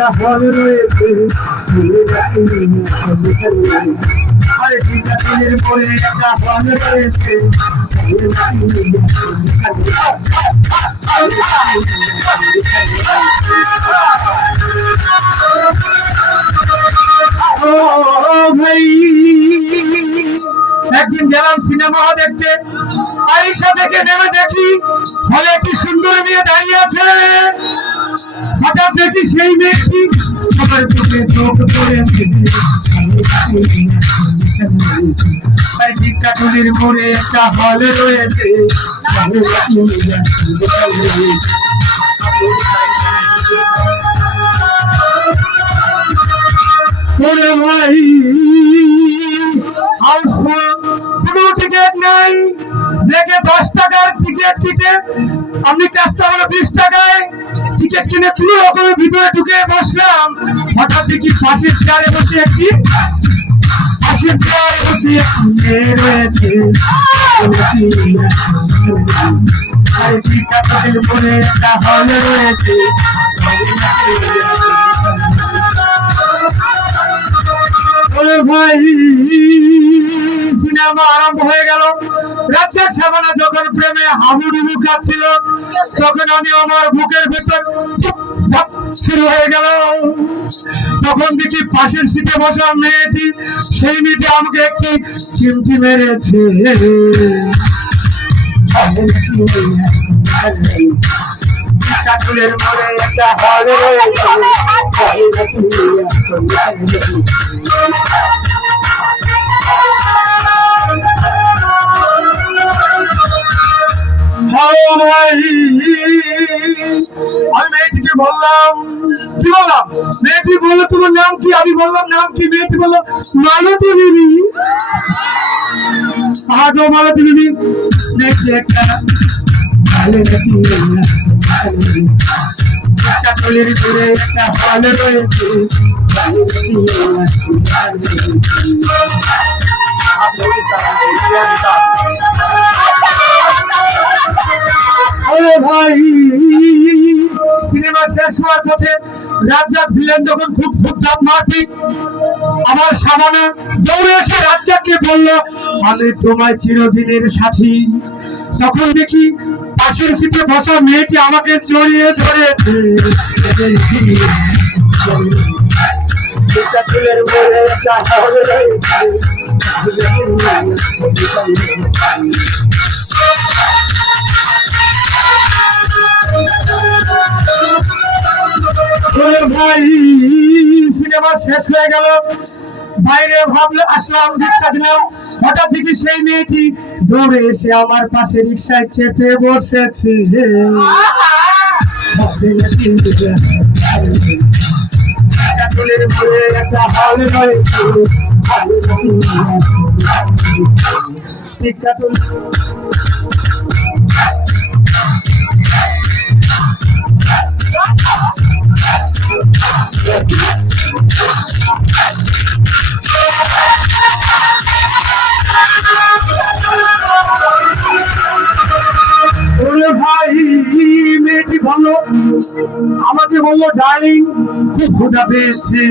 একটা হল রয়েছে, আরে টিকাটিনের মোড়ে একটা হল রয়েছে। ও ভাই, একদিন গেলাম সিনেমা দেখতে, আরিশা থেকে নেমে দেখি হলে একটি সুন্দর মেয়ে দাঁড়িয়ে আছে। হঠাৎ দেখি সেই মেয়েটি আমার চোখে চোখ পড়েছে। টিকাটুলির মোড়ে একটা হলে রয়েছে। ভাই হাউসফুল, কোনো টিকিট নেই, দেখে 10 টাকার টিকিট আমি কাজটা হলো 20 টাকায় টিকিট কিনে পুরো রকমের ভিতরে ঢুকে বসলাম। হঠাৎ দেখি পাশের চেয়ারে বসে একটি রয়েছে। মনে একটা হলে রয়েছে। ভাই সিনেমা আরম্ভ হয়ে গেল। রাজ্জাক শাবানা যখন প্রেমে হাবুডুবু খাচ্ছিল, তখন আমি আমার বুকের ভেতর শুরু হয়ে গেল। তখন দেখি পাশের সিটে বসা মেয়েটি, সেই মেয়েটি আমাকে একটি চিমটি মেরেছে। কাটুলের মোড়ে একটা হলে রয়েছে। আমি মেয়েটিকে বললাম, কি বললাম, মেয়েটি বললো তোমার নাম কি? আমি বললাম নাম কি? মেয়েটি বললো মালতী বিবি। আগো মালতী বিবি, মেয়েটি একটা কাটুলির মোড়ে একটা হলে রয়েছে। ভাই সিনেমা শেষ হওয়ার পথে রাজ্জাক ভিলেন যখন খুব ধুমধাম মারপিট, আমার শাবানা দৌড়ে এসে রাজ্জাককে বলল আমি তোমার চিরদিনের সাথী। তখন দেখি পাশের সিটে বসা মেয়েটি আমাকে জড়িয়ে ধরেছে। ভাই সিনেমা শেষ হয়ে গেল, বাইরে ভাবলে আসলাম, রিক্সা দিলাম। হঠাৎ দেখি সেই মেয়েটি দৌড়ে এসে আমার পাশে রিক্সায় চেপে বসেছে। একটা হলে রয়েছে। ভাই মেয়েটি বললো, আমাকে বললো ডার্লিং খুব ক্ষুধা পেয়েছে।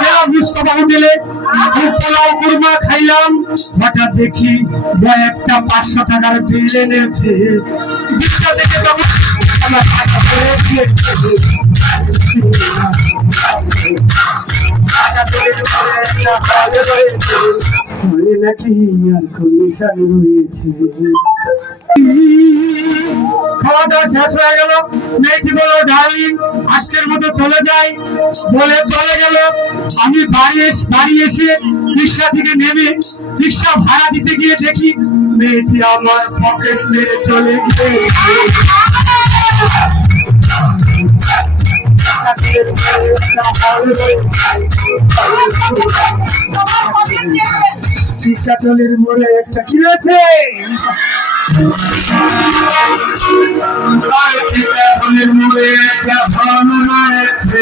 গেলাম মুস্তফা হোটেলে, পোলাও কুরমা খাইলাম। হঠাৎ দেখি একটা 500 টাকার বিল এনেছে। বিলটা দেখে তখন আমার টাকা পড়ে গিয়েছে। খাওয়া দাওয়া শেষ হয়ে গেল, মেয়েটি বলল ডার্লিং আজকের মতো চলে যাই বলে চলে গেল। আমি বাড়ি এসে রিক্সা থেকে নেমে রিক্সা ভাড়া দিতে গিয়ে দেখি মেয়েটি আমার পকেট মেরে চলে গিয়েছে। চিকাচলের মোড়ে একটা কি রয়েছে? চিকাচলের মোড়ে একটা ভালো রয়েছে।